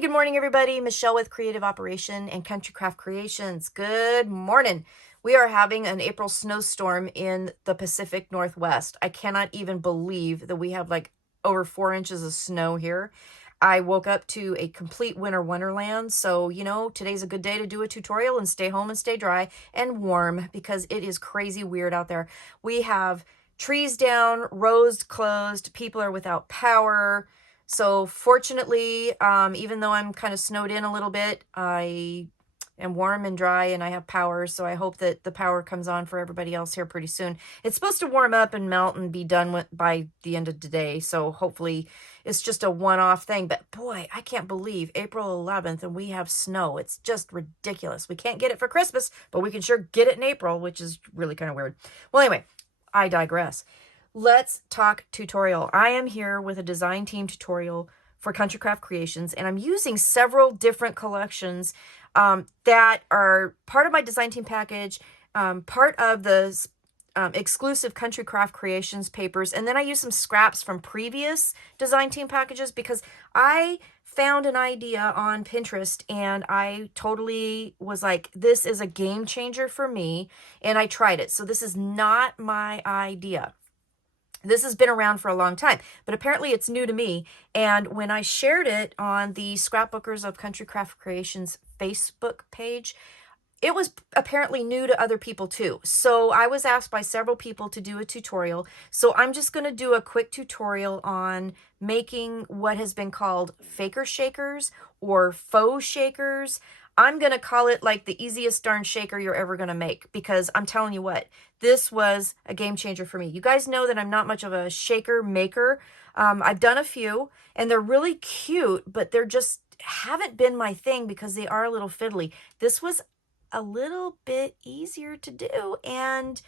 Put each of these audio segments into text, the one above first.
Hey, good morning, everybody. Michelle with Creative Operation and Country Craft Creations. Good morning. We are having an April snowstorm in the Pacific Northwest. I cannot even believe that we have like over 4 inches of snow here. I woke up to a complete winter wonderland. So, today's a good day to do a tutorial and stay home and stay dry and warm because it is crazy weird out there. We have trees down, roads closed, people are without power. So fortunately, even though I'm kind of snowed in a little bit, I am warm and dry and I have power. So I hope that the power comes on for everybody else here pretty soon. It's supposed to warm up and melt and be done by the end of today. So hopefully it's just a one-off thing. But boy, I can't believe April 11th and we have snow. It's just ridiculous. We can't get it for Christmas, but we can sure get it in April, which is really kind of weird. Well, anyway, I digress. Let's talk tutorial. I am here with a design team tutorial for Country Craft Creations, and I'm using several different collections that are part of my design team package, part of the exclusive Country Craft Creations papers, and then I use some scraps from previous design team packages because I found an idea on Pinterest and I totally was like, this is a game changer for me, and I tried it. So this is not my idea. This has been around for a long time, but apparently it's new to me. And when I shared it on the Scrapbookers of Country Craft Creations Facebook page, it was apparently new to other people too. So I was asked by several people to do a tutorial. So I'm just going to do a quick tutorial on making what has been called faker shakers or faux shakers. I'm going to call it like the easiest darn shaker you're ever going to make because I'm telling you what, this was a game changer for me. You guys know that I'm not much of a shaker maker. I've done a few and they're really cute, but they're just haven't been my thing because they are a little fiddly. This was a little bit easier to do and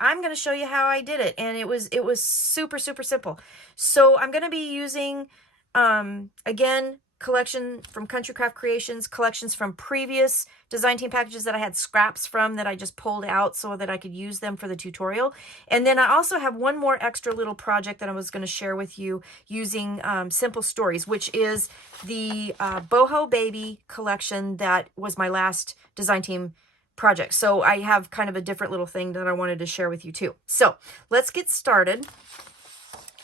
I'm going to show you how I did it. And it was super, super simple. So I'm going to be using, again, collection from Country Craft Creations, collections from previous design team packages that I had scraps from that I just pulled out so that I could use them for the tutorial. And then I also have one more extra little project that I was going to share with you using Simple Stories, which is the Boho Baby collection that was my last design team project. So I have kind of a different little thing that I wanted to share with you too. So let's get started.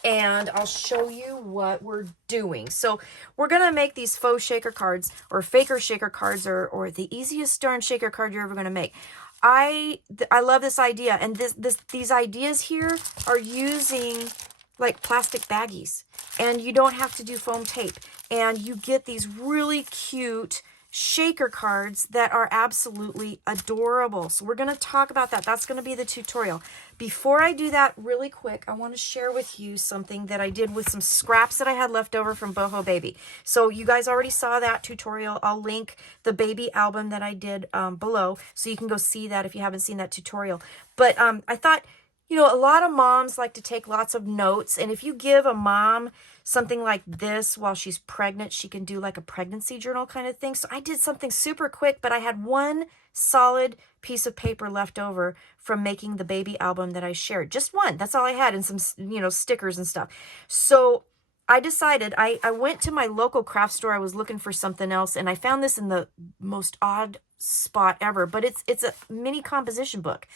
And I'll show you what we're doing. So we're going to make these faux shaker cards or faker shaker cards or the easiest darn shaker card you're ever going to make. I love this idea. And these ideas here are using like plastic baggies. And you don't have to do foam tape. And you get these really cute shaker cards that are absolutely adorable. So we're going to talk about that. That's going to be the tutorial. Before I do that really quick, I want to share with you something that I did with some scraps that I had left over from Boho Baby. So you guys already saw that tutorial. I'll link the baby album that I did below so you can go see that if you haven't seen that tutorial. But I thought, a lot of moms like to take lots of notes. And if you give a mom something like this while she's pregnant, she can do like a pregnancy journal kind of thing. So I did something super quick, but I had one solid piece of paper left over from making the baby album that I shared. Just one. That's all I had, and some, stickers and stuff. So I decided, I went to my local craft store. I was looking for something else, and I found this in the most odd spot ever, but it's a mini composition book.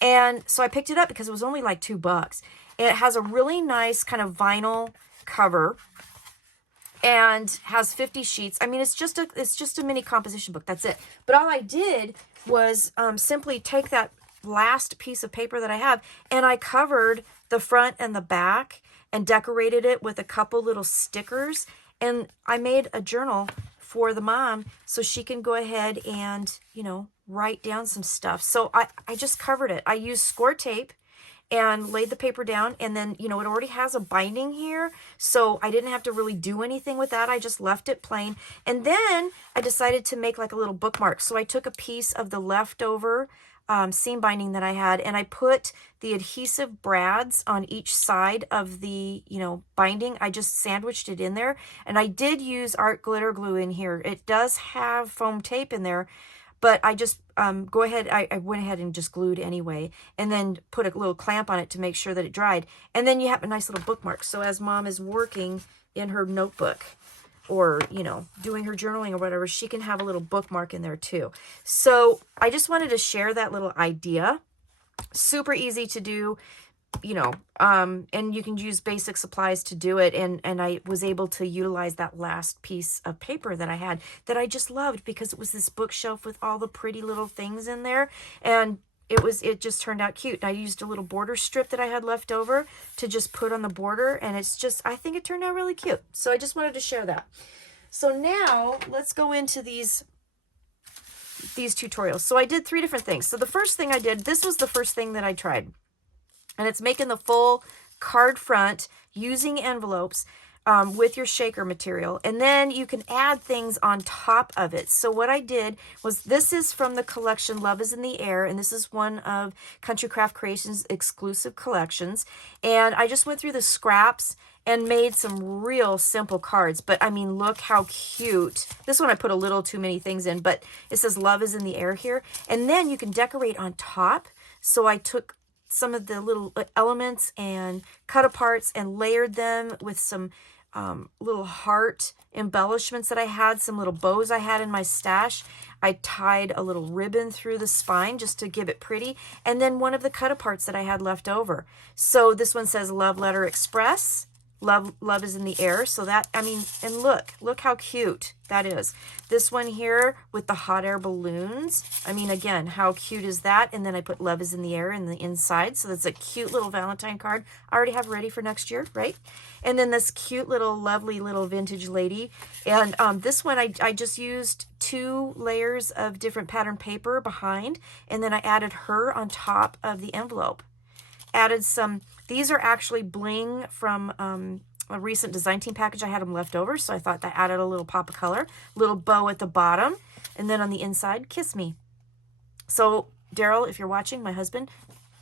And so I picked it up because it was only like $2. It has a really nice kind of vinyl cover and has 50 sheets. I mean, it's just a mini composition book. That's it. But all I did was simply take that last piece of paper that I have and I covered the front and the back and decorated it with a couple little stickers. And I made a journal for the mom so she can go ahead and, write down some stuff. So I just covered it. I used Scor Tape and laid the paper down, and then, it already has a binding here, so I didn't have to really do anything with that. I just left it plain. And then I decided to make like a little bookmark. So I took a piece of the leftover seam binding that I had, and I put the adhesive brads on each side of the, binding. I just sandwiched it in there, and I did use art glitter glue in here. It does have foam tape in there, but I just I went ahead and just glued anyway, and then put a little clamp on it to make sure that it dried. And then you have a nice little bookmark. So as mom is working in her notebook, or, you know, doing her journaling or whatever, she can have a little bookmark in there too. So I just wanted to share that little idea. Super easy to do, you know, and you can use basic supplies to do it. And I was able to utilize that last piece of paper that I had that I just loved because it was this bookshelf with all the pretty little things in there. And it just turned out cute. And I used a little border strip that I had left over to just put on the border. And it's just, I think it turned out really cute. So I just wanted to share that. So now let's go into these tutorials. So I did 3 different things. So the first thing I did, this was the first thing that I tried. And it's making the full card front using envelopes with your shaker material. And then you can add things on top of it. So what I did was, this is from the collection Love is in the Air. And this is one of Country Craft Creations exclusive collections. And I just went through the scraps and made some real simple cards. But I mean, look how cute. This one I put a little too many things in, but it says Love is in the Air here. And then you can decorate on top. So I took some of the little elements and cut aparts and layered them with some little heart embellishments that I had, some little bows I had in my stash. I tied a little ribbon through the spine just to give it pretty. And then one of the cut aparts that I had left over. So this one says Love Letter Express. Love is in the air. So that, I mean, and look how cute that is. This one here with the hot air balloons. I mean, again, how cute is that? And then I put Love is in the Air in the inside. So that's a cute little Valentine card I already have ready for next year, right? And then this cute little, lovely little vintage lady. And this one, I just used 2 layers of different pattern paper behind. And then I added her on top of the envelope. Added some, these are actually bling from a recent design team package. I had them left over, so I thought that added a little pop of color. Little bow at the bottom, and then on the inside, Kiss Me. So Daryl, if you're watching, my husband,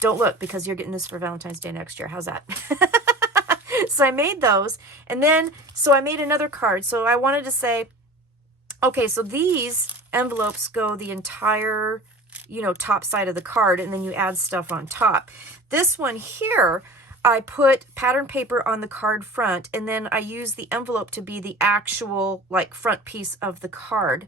don't look, because you're getting this for Valentine's Day next year. How's that? So I made those, and then, so I made another card. So I wanted to say, okay, so these envelopes go the entire, you know, top side of the card, and then you add stuff on top. This one here, I put pattern paper on the card front, and then I use the envelope to be the actual, like, front piece of the card.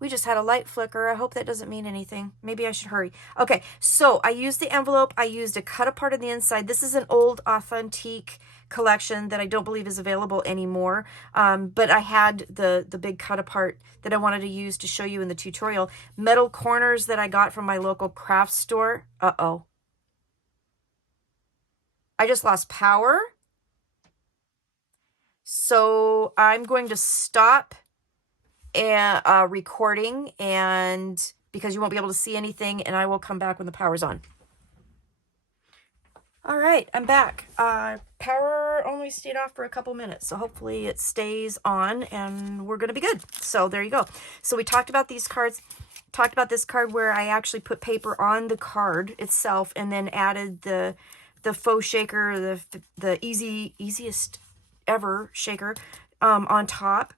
We just had a light flicker. I hope that doesn't mean anything. Maybe I should hurry. Okay, so I used the envelope. I used a cut apart on the inside. This is an old authentique collection that I don't believe is available anymore. But I had the big cut apart that I wanted to use to show you in the tutorial. Metal corners that I got from my local craft store. Uh-oh. I just lost power. So I'm going to stop recording, and because you won't be able to see anything, and I will come back when the power's on. All right, I'm back. Power only stayed off for a couple minutes, so hopefully it stays on and we're gonna be good. So there you go. So we talked about these cards, talked about this card where I actually put paper on the card itself and then added the faux shaker, the easiest ever shaker on top,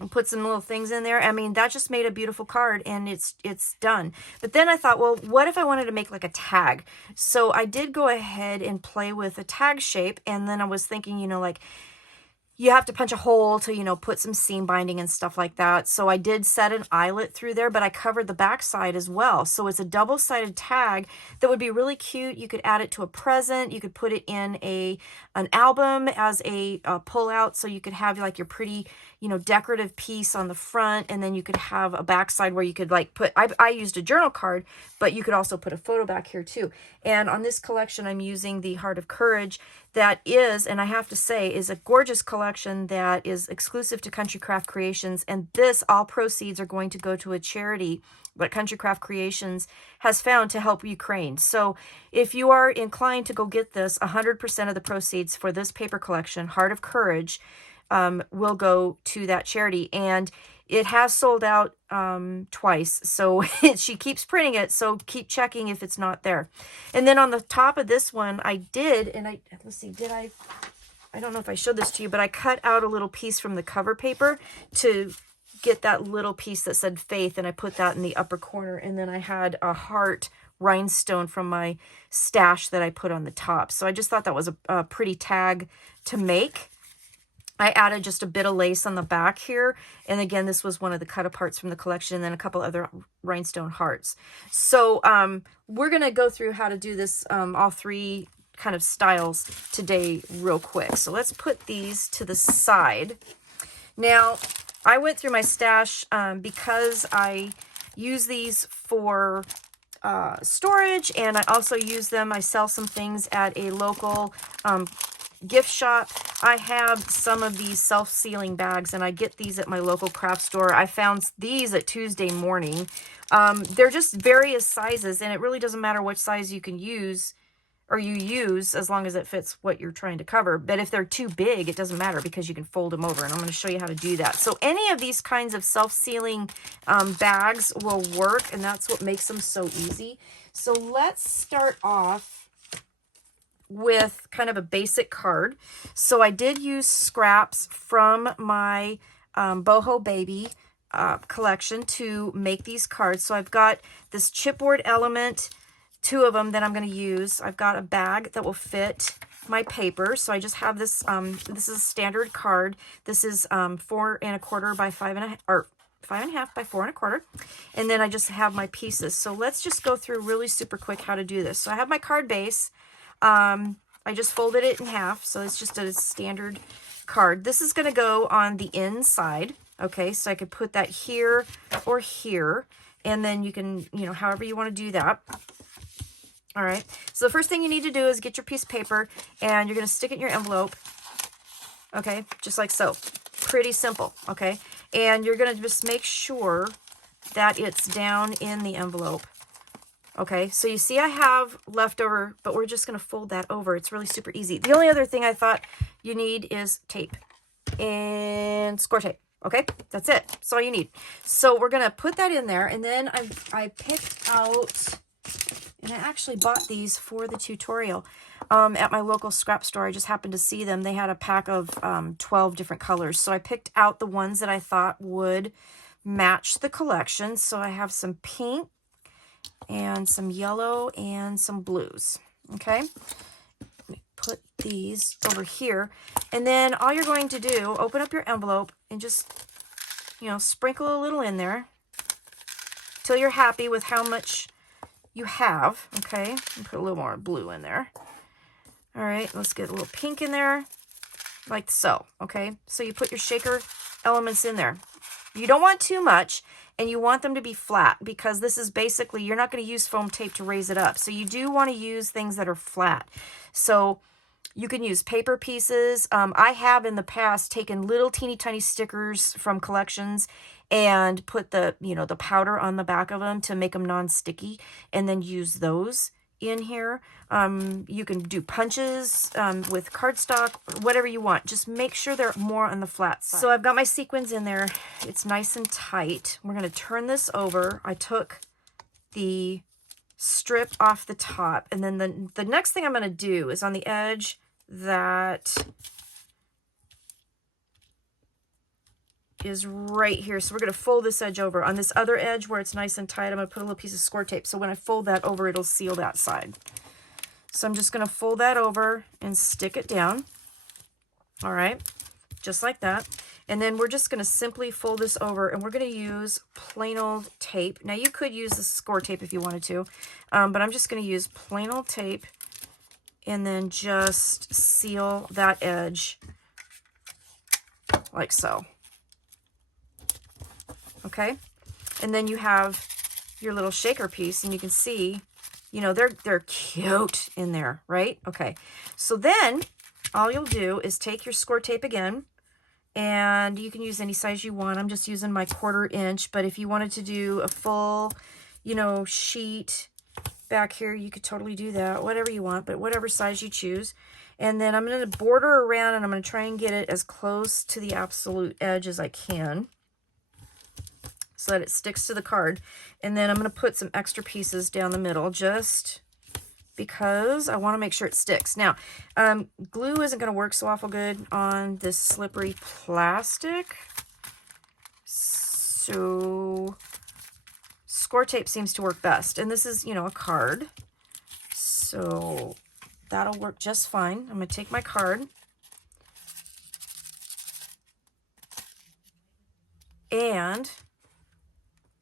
and put some little things in there. I mean, that just made a beautiful card, and it's done. But then I thought, well, what if I wanted to make like a tag? So I did go ahead and play with a tag shape, and then I was thinking, you know, like, you have to punch a hole to, you know, put some seam binding and stuff like that. So I did set an eyelet through there, but I covered the back side as well. So it's a double-sided tag that would be really cute. You could add it to a present. You could put it in an album as a pull-out, so you could have like your pretty, you know, decorative piece on the front, and then you could have a backside where you could like put, I used a journal card, but you could also put a photo back here too. And on this collection, I'm using the Heart of Courage. That is, and I have to say, is a gorgeous collection that is exclusive to Country Craft Creations. And this, all proceeds are going to go to a charity that Country Craft Creations has found to help Ukraine. So if you are inclined to go get this, 100% of the proceeds for this paper collection, Heart of Courage, will go to that charity. And it has sold out twice, so she keeps printing it, so keep checking if it's not there. And then on the top of this one, I did, and let's see, I don't know if I showed this to you, but I cut out a little piece from the cover paper to get that little piece that said Faith, and I put that in the upper corner, and then I had a heart rhinestone from my stash that I put on the top. So I just thought that was a pretty tag to make. I added just a bit of lace on the back here. And again, this was one of the cut aparts from the collection, and then a couple other rhinestone hearts. So we're going to go through how to do this, all three kind of styles today real quick. So let's put these to the side. Now, I went through my stash because I use these for storage, and I also use them. I sell some things at a local gift shop. I have some of these self-sealing bags, and I get these at my local craft store. I found these at Tuesday Morning. They're just various sizes, and it really doesn't matter which size you can use or you use, as long as it fits what you're trying to cover. But if they're too big, it doesn't matter because you can fold them over, and I'm going to show you how to do that. So any of these kinds of self-sealing bags will work, and that's what makes them so easy. So let's start off with kind of a basic card. So I did use scraps from my Boho Baby collection to make these cards. So I've got this chipboard element, 2 of them that I'm going to use. I've got a bag that will fit my paper. So I just have this, this is a standard card. This is 4 1/4 by 5 1/2, or 5 1/2 by 4 1/4. And then I just have my pieces. So let's just go through really super quick how to do this. So I have my card base. I just folded it in half. So it's just a standard card. This is going to go on the inside. Okay, so I could put that here or here. And then you can, however you want to do that. All right, so the first thing you need to do is get your piece of paper, and you're going to stick it in your envelope, okay, just like so. Pretty simple, okay? And you're going to just make sure that it's down in the envelope, okay? So you see I have leftover, but we're just going to fold that over. It's really super easy. The only other thing I thought you need is tape and Scor Tape, okay? That's it. That's all you need. So we're going to put that in there, and then I picked out... And I actually bought these for the tutorial at my local scrap store. I just happened to see them. They had a pack of 12 different colors. So I picked out the ones that I thought would match the collection. So I have some pink and some yellow and some blues. Okay. Let me put these over here. And then all you're going to do, open up your envelope and just, sprinkle a little in there till you're happy with how much you have, okay? Put a little more blue in there. All right, let's get a little pink in there, like so, okay? So you put your shaker elements in there. You don't want too much, and you want them to be flat, because this is basically, you're not going to use foam tape to raise it up. So you do want to use things that are flat. So you can use paper pieces. I have in the past taken little teeny tiny stickers from collections and put the, the powder on the back of them to make them non-sticky, and then use those in here. You can do punches with cardstock, whatever you want. Just make sure they're more on the flat side. So I've got my sequins in there. It's nice and tight. We're going to turn this over. I took the strip off the top, and then the next thing I'm going to do is on the edge that is right here. So we're going to fold this edge over. On this other edge where it's nice and tight, I'm going to put a little piece of Scor Tape. So when I fold that over, it'll seal that side. So I'm just going to fold that over and stick it down. All right, just like that. And then we're just going to simply fold this over, and we're going to use plain old tape. Now you could use the Scor Tape if you wanted to, but I'm just going to use plain old tape and then just seal that edge like so. Okay, and then you have your little shaker piece, and you can see, they're cute in there, right? Okay, so then all you'll do is take your Scor Tape again, and you can use any size you want. I'm just using my 1/4 inch, but if you wanted to do a full, sheet back here, you could totally do that, whatever you want, but whatever size you choose. And then I'm going to border around, and I'm going to try and get it as close to the absolute edge as I can, so that it sticks to the card. And then I'm going to put some extra pieces down the middle, just because I want to make sure it sticks. Now, glue isn't going to work so awful good on this slippery plastic. So Scor Tape seems to work best. And this is, a card. So that'll work just fine. I'm going to take my card. And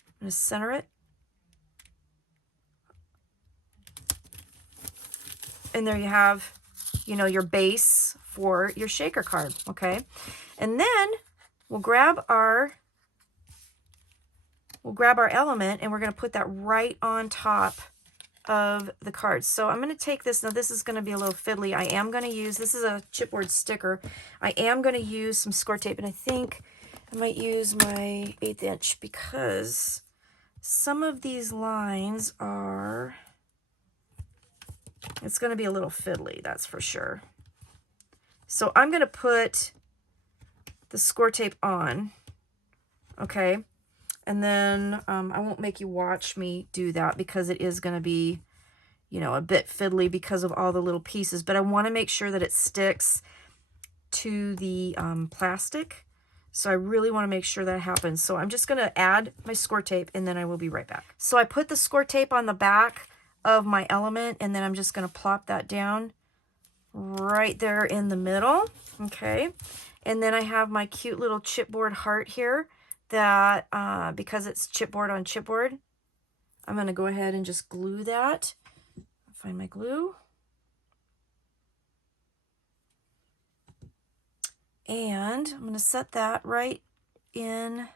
I'm going to center it. And there you have, you know, your base for your shaker card, okay? And then we'll grab our element, and we're going to put that right on top of the cards. So I'm going to take this. Now this is going to be a little fiddly. I am going to use, this is a chipboard sticker. I am going to use some Scor tape, and I think I might use my 1/8 inch because some of these lines are, it's going to be a little fiddly, that's for sure. So I'm going to put the Scor tape on, okay? And then I won't make you watch me do that because it is going to be, you know, a bit fiddly because of all the little pieces. But I want to make sure that it sticks to the plastic. So I really want to make sure that happens. So I'm just going to add my Scor tape, and then I will be right back. So I put the Scor tape on the back of my element, and then I'm just going to plop that down right there in the middle, okay? And then I have my cute little chipboard heart here that, because it's chipboard on chipboard, I'm going to go ahead and just glue that. Find my glue. And I'm going to set that right in,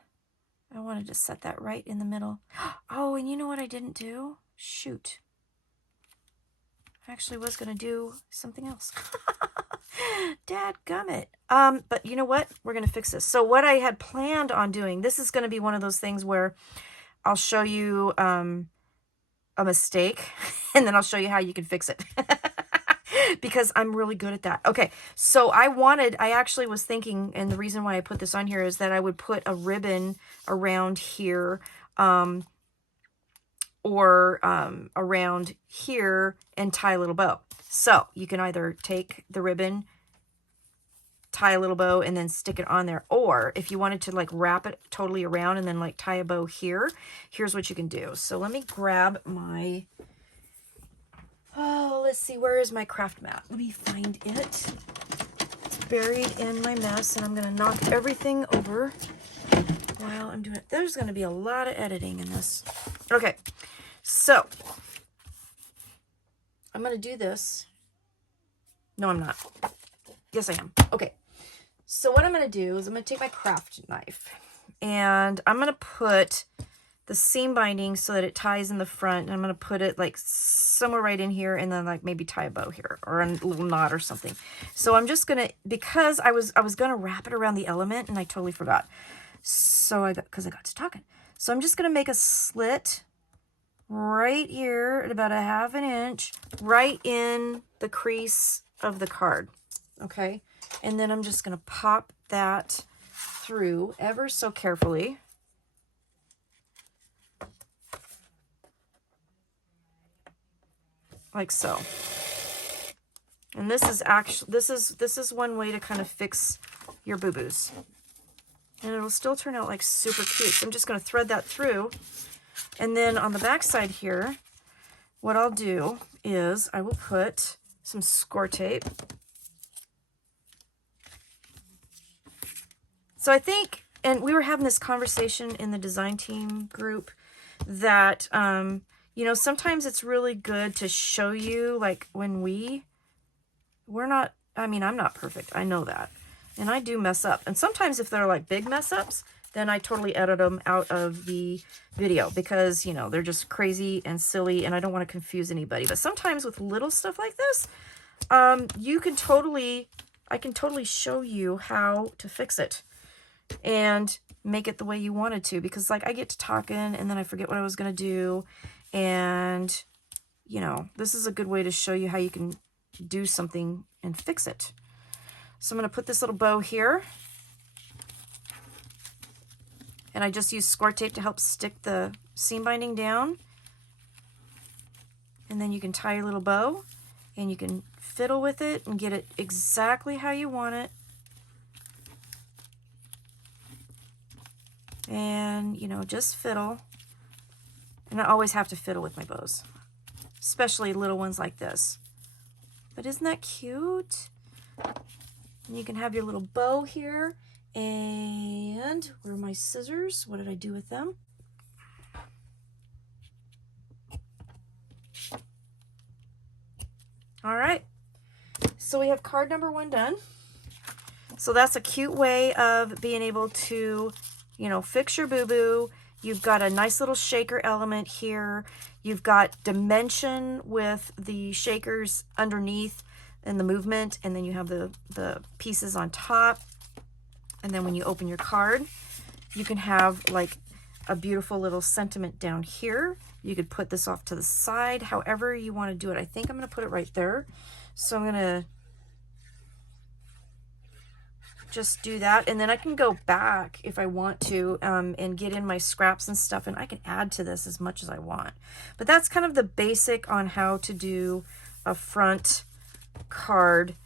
I wanted to set that right in the middle. Oh, and you know what I didn't do? Shoot. I actually was going to do something else. Dadgummit. But you know what? We're going to fix this. So what I had planned on doing, this is going to be one of those things where I'll show you a mistake, and then I'll show you how you can fix it. Because I'm really good at that. Okay, so I actually was thinking, and the reason why I put this on here is that I would put a ribbon around here, or around here, and tie a little bow. So you can either take the ribbon, tie a little bow, and then stick it on there. Or if you wanted to like wrap it totally around and then like tie a bow here, here's what you can do. So let me grab my, oh, let's see, where is my craft mat? Let me find it. It's buried in my mess, and I'm going to knock everything over while I'm doing it. There's going to be a lot of editing in this. Okay, so I'm going to do this. No, I'm not. Yes, I am. Okay. So what I'm going to do is I'm going to take my craft knife, and I'm going to put the seam binding so that it ties in the front. And I'm going to put it like somewhere right in here, and then like maybe tie a bow here or a little knot or something. So I'm just going to, because I was going to wrap it around the element, and I totally forgot. So because I got to talking. So I'm just going to make a slit right here at about 1/2 inch, right in the crease of the card. Okay. And then I'm just going to pop that through ever so carefully. Like so. And this is actually, this is one way to kind of fix your boo-boos. And it'll still turn out like super cute. So I'm just going to thread that through. And then on the back side here, what I'll do is I will put some Scor tape. So I think, and we were having this conversation in the design team group, that, you know, sometimes it's really good to show you, like, when we're not, I mean, I'm not perfect. I know that. And I do mess up. And sometimes if they're like big mess ups, then I totally edit them out of the video because, you know, they're just crazy and silly and I don't want to confuse anybody. But sometimes with little stuff like this, I can totally show you how to fix it and make it the way you wanted to, because like I get to talking and then I forget what I was going to do. And, you know, this is a good way to show you how you can do something and fix it. So I'm going to put this little bow here. And I just use Scor tape to help stick the seam binding down. And then you can tie your little bow and you can fiddle with it and get it exactly how you want it. And, you know, just fiddle. And I always have to fiddle with my bows, especially little ones like this. But isn't that cute? And you can have your little bow here, And where are my scissors? What did I do with them? All right, so we have card number 1 done. So that's a cute way of being able to, you know, fix your boo-boo. You've got a nice little shaker element here. You've got dimension with the shakers underneath and the movement, and then you have the pieces on top. And then when you open your card, you can have like a beautiful little sentiment down here. You could put this off to the side, however you want to do it. I think I'm going to put it right there. So I'm going to just do that, and then I can go back if I want to and get in my scraps and stuff, and I can add to this as much as I want. But that's kind of the basic on how to do a front card,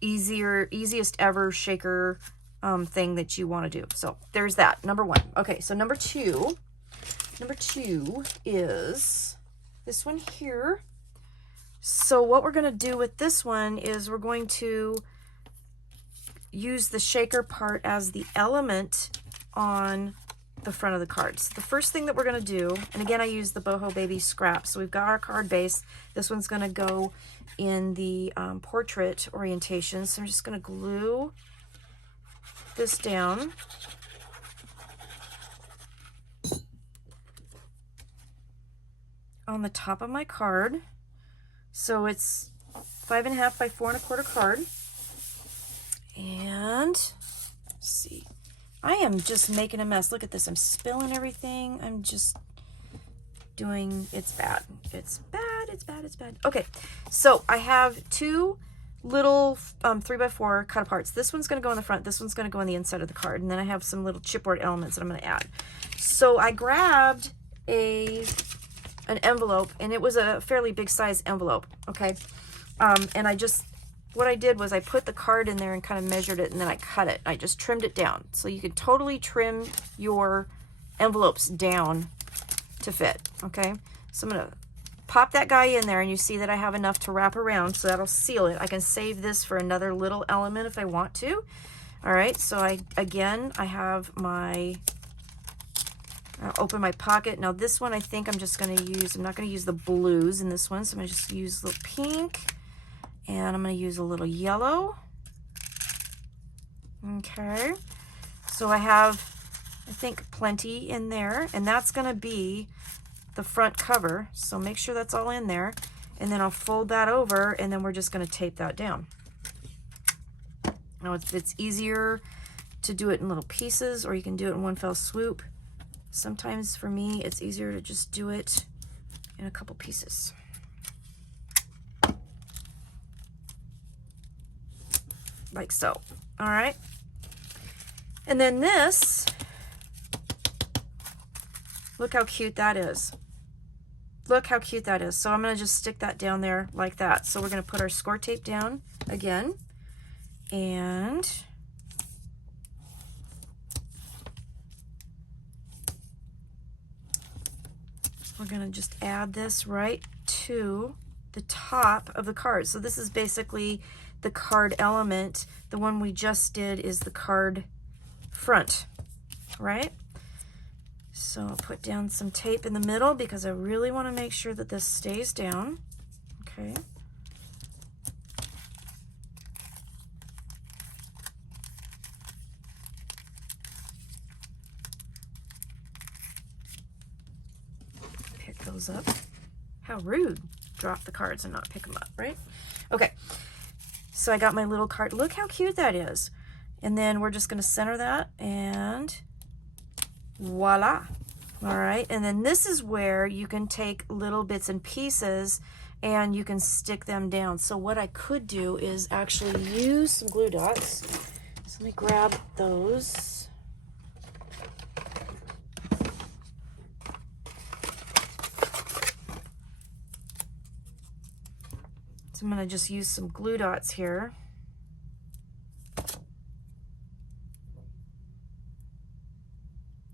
easiest ever shaker thing that you want to do. So there's that, number 1. Okay, so number two is this one here. So what we're going to do with this one is we're going to use the shaker part as the element on the front of the card. So the first thing that we're going to do, and again I use the Boho Baby scrap. So we've got our card base. This one's going to go in the portrait orientation. So I'm just going to glue this down. On the top of my card. So it's 5.5 by 4.25 card. And let's see, I am just making a mess. Look at this. I'm spilling everything. I'm just doing, it's bad. It's bad. It's bad. It's bad. Okay. So I have 2 little 3x4 cut aparts. This one's going to go in the front. This one's going to go on the inside of the card. And then I have some little chipboard elements that I'm going to add. So I grabbed an envelope, and it was a fairly big size envelope. Okay. And what I did was I put the card in there and kind of measured it, and then I cut it. I just trimmed it down. So you can totally trim your envelopes down to fit, okay? So I'm gonna pop that guy in there, and you see that I have enough to wrap around, so that'll seal it. I can save this for another little element if I want to. All right, so I have my, I'll open my pocket. Now this one I think I'm just gonna use, I'm not gonna use the blues in this one, so I'm gonna just use the pink. And I'm going to use a little yellow. Okay. So I have, I think, plenty in there. And that's going to be the front cover. So make sure that's all in there. And then I'll fold that over, and then we're just going to tape that down. Now it's easier to do it in little pieces, or you can do it in one fell swoop. Sometimes for me, it's easier to just do it in a couple pieces. Like so. All right. And then this, look how cute that is. Look how cute that is. So I'm going to just stick that down there like that. So we're going to put our score tape down again. And we're going to just add this right to the top of the card. So this is basically the card element. The one we just did is the card front, right? So I'll put down some tape in the middle because I really want to make sure that this stays down. Okay. Pick those up. How rude. Drop the cards and not pick them up, right? Okay. So I got my little card. Look how cute that is. And then we're just going to center that, and voila. All right. And then this is where you can take little bits and pieces and you can stick them down. So what I could do is actually use some glue dots. So let me grab those. So I'm going to just use some glue dots here.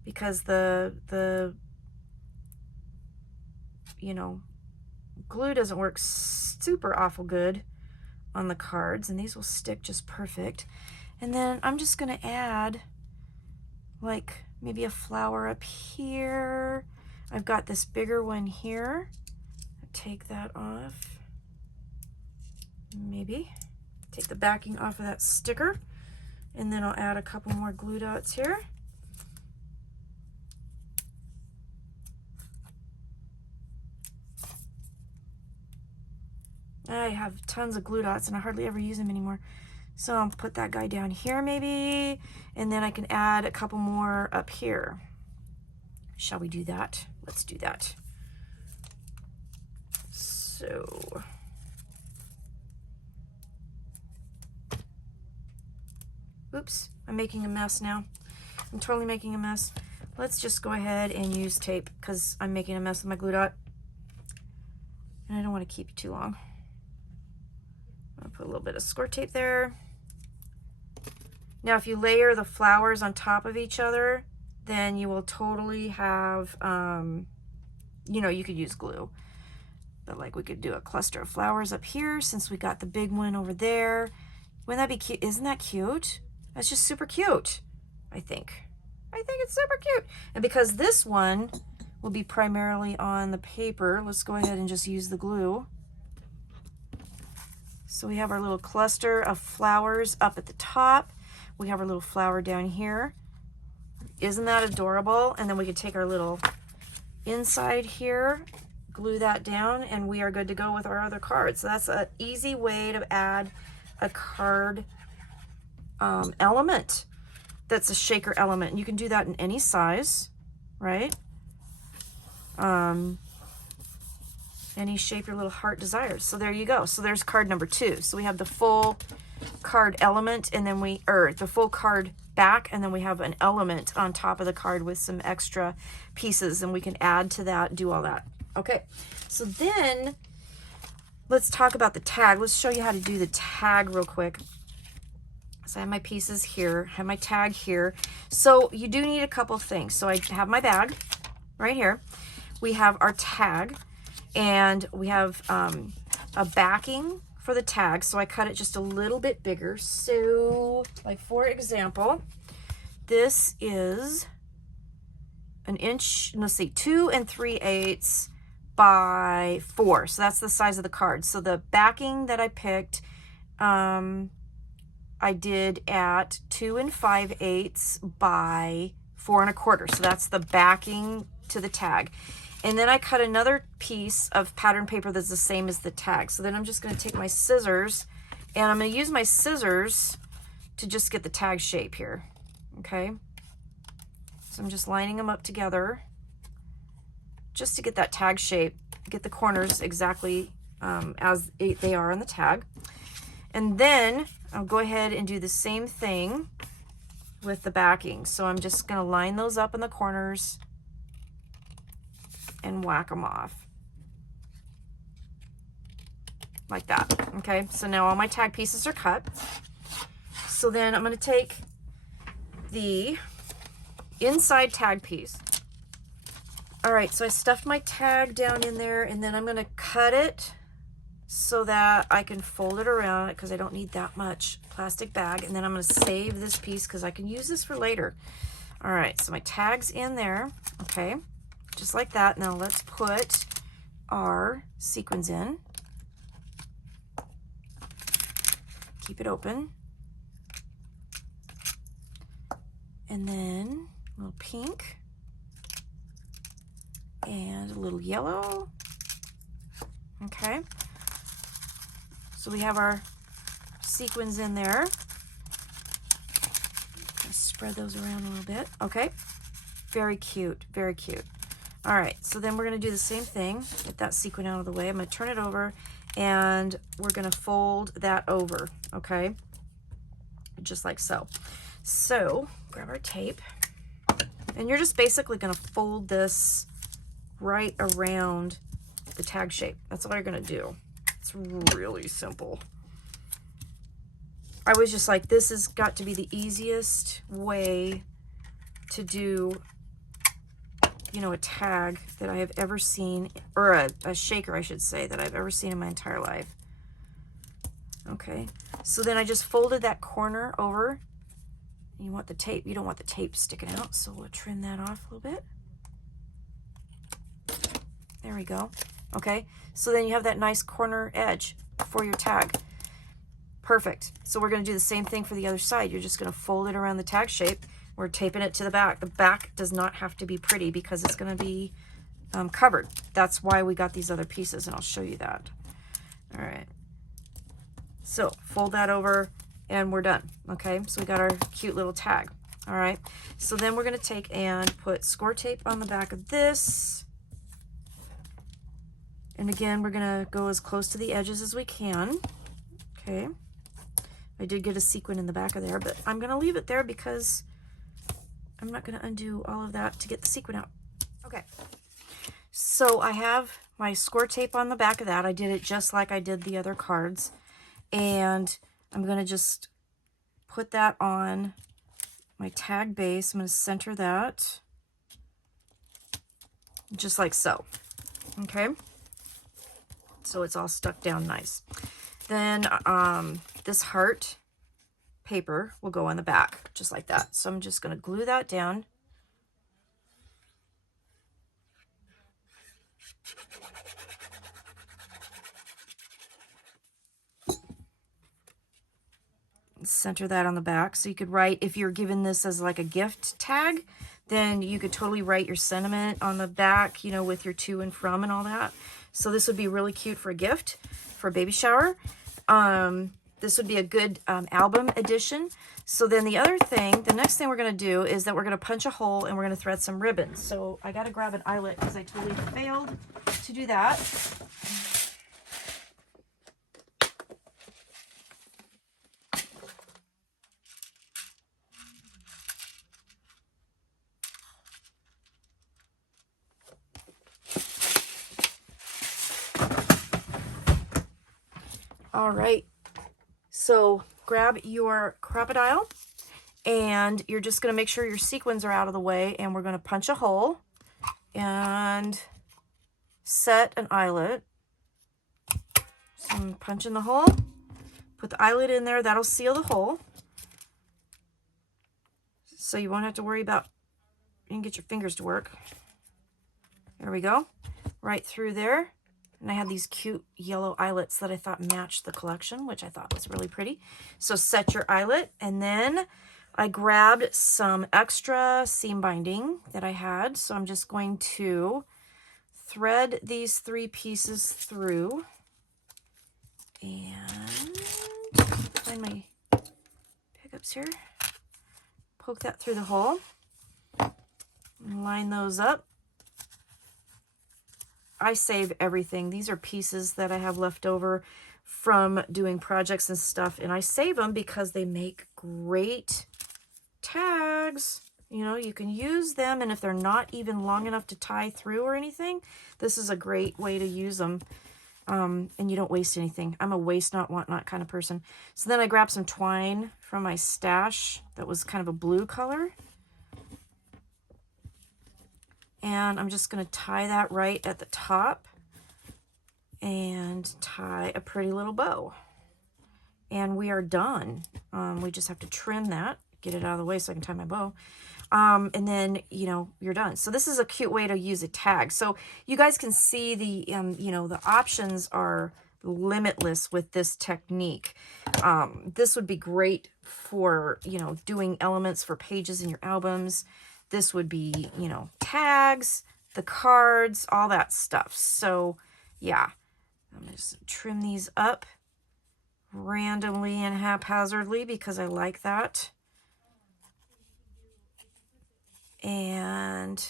Because the you know, glue doesn't work super awful good on the cards, and these will stick just perfect. And then I'm just going to add like maybe a flower up here. I've got this bigger one here. Take that off. Maybe take the backing off of that sticker. And then I'll add a couple more glue dots here. I have tons of glue dots and I hardly ever use them anymore. So I'll put that guy down here maybe, and then I can add a couple more up here. Shall we do that? Let's do that. So, oops, I'm making a mess now. I'm totally making a mess. Let's just go ahead and use tape because I'm making a mess with my glue dot. And I don't want to keep you too long. I'll put a little bit of Scor Tape there. Now, if you layer the flowers on top of each other, then you will totally have, you know, you could use glue. But like we could do a cluster of flowers up here since we got the big one over there. Wouldn't that be cute? Isn't that cute? That's just super cute, I think. I think it's super cute. And because this one will be primarily on the paper, let's go ahead and just use the glue. So we have our little cluster of flowers up at the top. We have our little flower down here. Isn't that adorable? And then we could take our little inside here, glue that down, and we are good to go with our other cards. So that's an easy way to add a card element that's a shaker element. You can do that in any size, right? Any shape your little heart desires. So there you go. So there's card number 2. So we have the full card element, and then the full card back, and then we have an element on top of the card with some extra pieces, and we can add to that, do all that. Okay, so then let's talk about the tag. Let's show you how to do the tag real quick. So I have my pieces here, have my tag here. So you do need a couple things. So I have my bag right here. We have our tag, and we have a backing for the tag. So I cut it just a little bit bigger. So like for example, this is an inch, let's see, 2 3/8 by 4. So that's the size of the card. So the backing that I picked, I did at 2 5/8 by 4 1/4. So that's the backing to the tag. And then I cut another piece of pattern paper that's the same as the tag. So then I'm just going to take my scissors, and I'm going to use my scissors to just get the tag shape here. Okay. So I'm just lining them up together just to get that tag shape, get the corners exactly as they are on the tag. And then I'll go ahead and do the same thing with the backing. So I'm just going to line those up in the corners and whack them off like that. Okay, so now all my tag pieces are cut. So then I'm going to take the inside tag piece. All right, so I stuffed my tag down in there, and then I'm going to cut it so that I can fold it around because I don't need that much plastic bag. And then I'm going to save this piece because I can use this for later. All right, so my tag's in there. Okay, just like that. Now let's put our sequins in. Keep it open. And then a little pink and a little yellow. Okay. So we have our sequins in there. Spread those around a little bit. Okay. Very cute. Very cute. All right. So then we're going to do the same thing. Get that sequin out of the way. I'm going to turn it over, and we're going to fold that over. Okay. Just like so. So grab our tape, and you're just basically going to fold this right around the tag shape. That's all you're going to do. It's really simple. I was just like, this has got to be the easiest way to do, you know, a tag that I have ever seen, or a shaker, I should say, that I've ever seen in my entire life. Okay, So then I just folded that corner over. You want the tape, you don't want the tape sticking out, so we'll trim that off a little bit. There we go. Okay, so then you have that nice corner edge for your tag. Perfect. So we're going to do the same thing for the other side. You're just going to fold it around the tag shape. We're taping it to the back. The back does not have to be pretty because it's going to be covered. That's why we got these other pieces, and I'll show you that. All right. So fold that over, and we're done. Okay, so we got our cute little tag. All right, so then we're going to take and put score tape on the back of this. And again, we're going to go as close to the edges as we can. Okay. I did get a sequin in the back of there, but I'm going to leave it there because I'm not going to undo all of that to get the sequin out. Okay. So I have my score tape on the back of that. I did it just like I did the other cards. And I'm going to just put that on my tag base. I'm going to center that just like so. Okay. So it's all stuck down nice. Then this heart paper will go on the back just like that. So I'm just going to glue that down. Center that on the back. So you could write, if you're given this as like a gift tag, then you could totally write your sentiment on the back, you know, with your to and from and all that. So this would be really cute for a gift, for a baby shower. This would be a good album edition. So then the other thing, the next thing we're going to do is that we're going to punch a hole and we're going to thread some ribbons. So I got to grab an eyelet because I totally failed to do that. All right, so grab your crocodile and you're just going to make sure your sequins are out of the way, and we're going to punch a hole and set an eyelet. So I'm punching the hole, put the eyelet in there, that'll seal the hole. So you won't have to worry about, you can get your fingers to work. There we go, right through there. And I have these cute yellow eyelets that I thought matched the collection, which I thought was really pretty. So set your eyelet, and then I grabbed some extra seam binding that I had. So I'm just going to thread these 3 pieces through. And find my pickups here. Poke that through the hole. And line those up. I save everything. These are pieces that I have left over from doing projects and stuff, and I save them because they make great tags. You know, you can use them, and if they're not even long enough to tie through or anything, this is a great way to use them, and you don't waste anything. I'm a waste not, want not kind of person. So then I grabbed some twine from my stash that was kind of a blue color. And I'm just going to tie that right at the top and tie a pretty little bow. And we are done. We just have to trim that, get it out of the way so I can tie my bow. And then, you know, you're done. So this is a cute way to use a tag. So you guys can see the, you know, the options are limitless with this technique. This would be great for, you know, doing elements for pages in your albums. This would be, you know, tags, the cards, all that stuff. So, yeah, I'm going to just trim these up randomly and haphazardly because I like that. And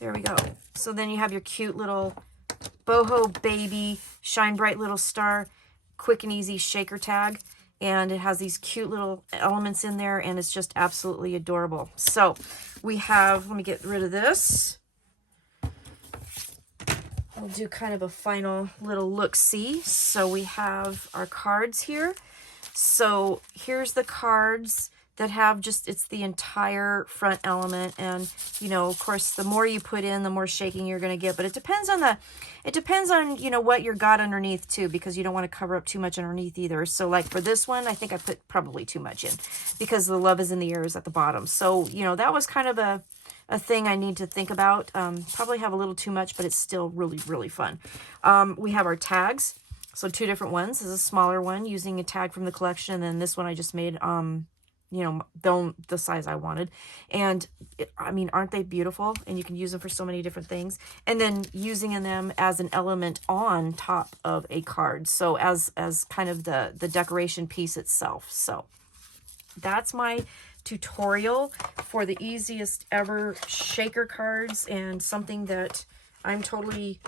there we go. So then you have your cute little boho baby, shine bright little star, quick and easy shaker tag. And it has these cute little elements in there, and it's just absolutely adorable. So we have, let me get rid of this. We'll do kind of a final little look-see. So we have our cards here. So here's the cards. that have just, it's the entire front element. And, you know, of course, the more you put in, the more shaking you're going to get. But it depends on, you know, what you got underneath too, because you don't want to cover up too much underneath either. So like for this one, I think I put probably too much in because the Love is in the Air is at the bottom. So, you know, that was kind of a thing I need to think about. Probably have a little too much, but it's still really, really fun. We have our tags. So 2 different ones. This is a smaller one using a tag from the collection. And then this one I just made, you know, the size I wanted. And I mean, aren't they beautiful? And you can use them for so many different things. And then using them as an element on top of a card. So as kind of the decoration piece itself. So that's my tutorial for the easiest ever shaker cards, and something that I'm totally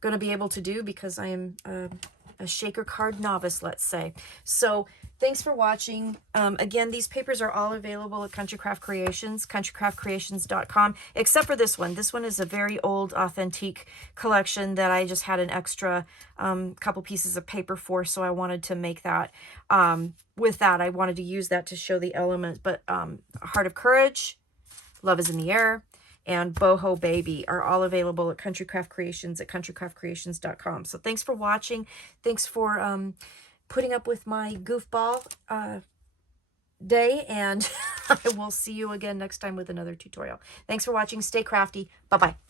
going to be able to do because I am a shaker card novice, let's say. So thanks for watching. Again, these papers are all available at Country Craft Creations, countrycraftcreations.com, except for this one. This one is a very old, authentic collection that I just had an extra couple pieces of paper for, so I wanted to make that. With that, I wanted to use that to show the elements. But Heart of Courage, Love is in the Air, and Boho Baby are all available at Country Craft Creations at countrycraftcreations.com. So thanks for watching. Thanks for putting up with my goofball day, and I will see you again next time with another tutorial. Thanks for watching. Stay crafty. Bye-bye.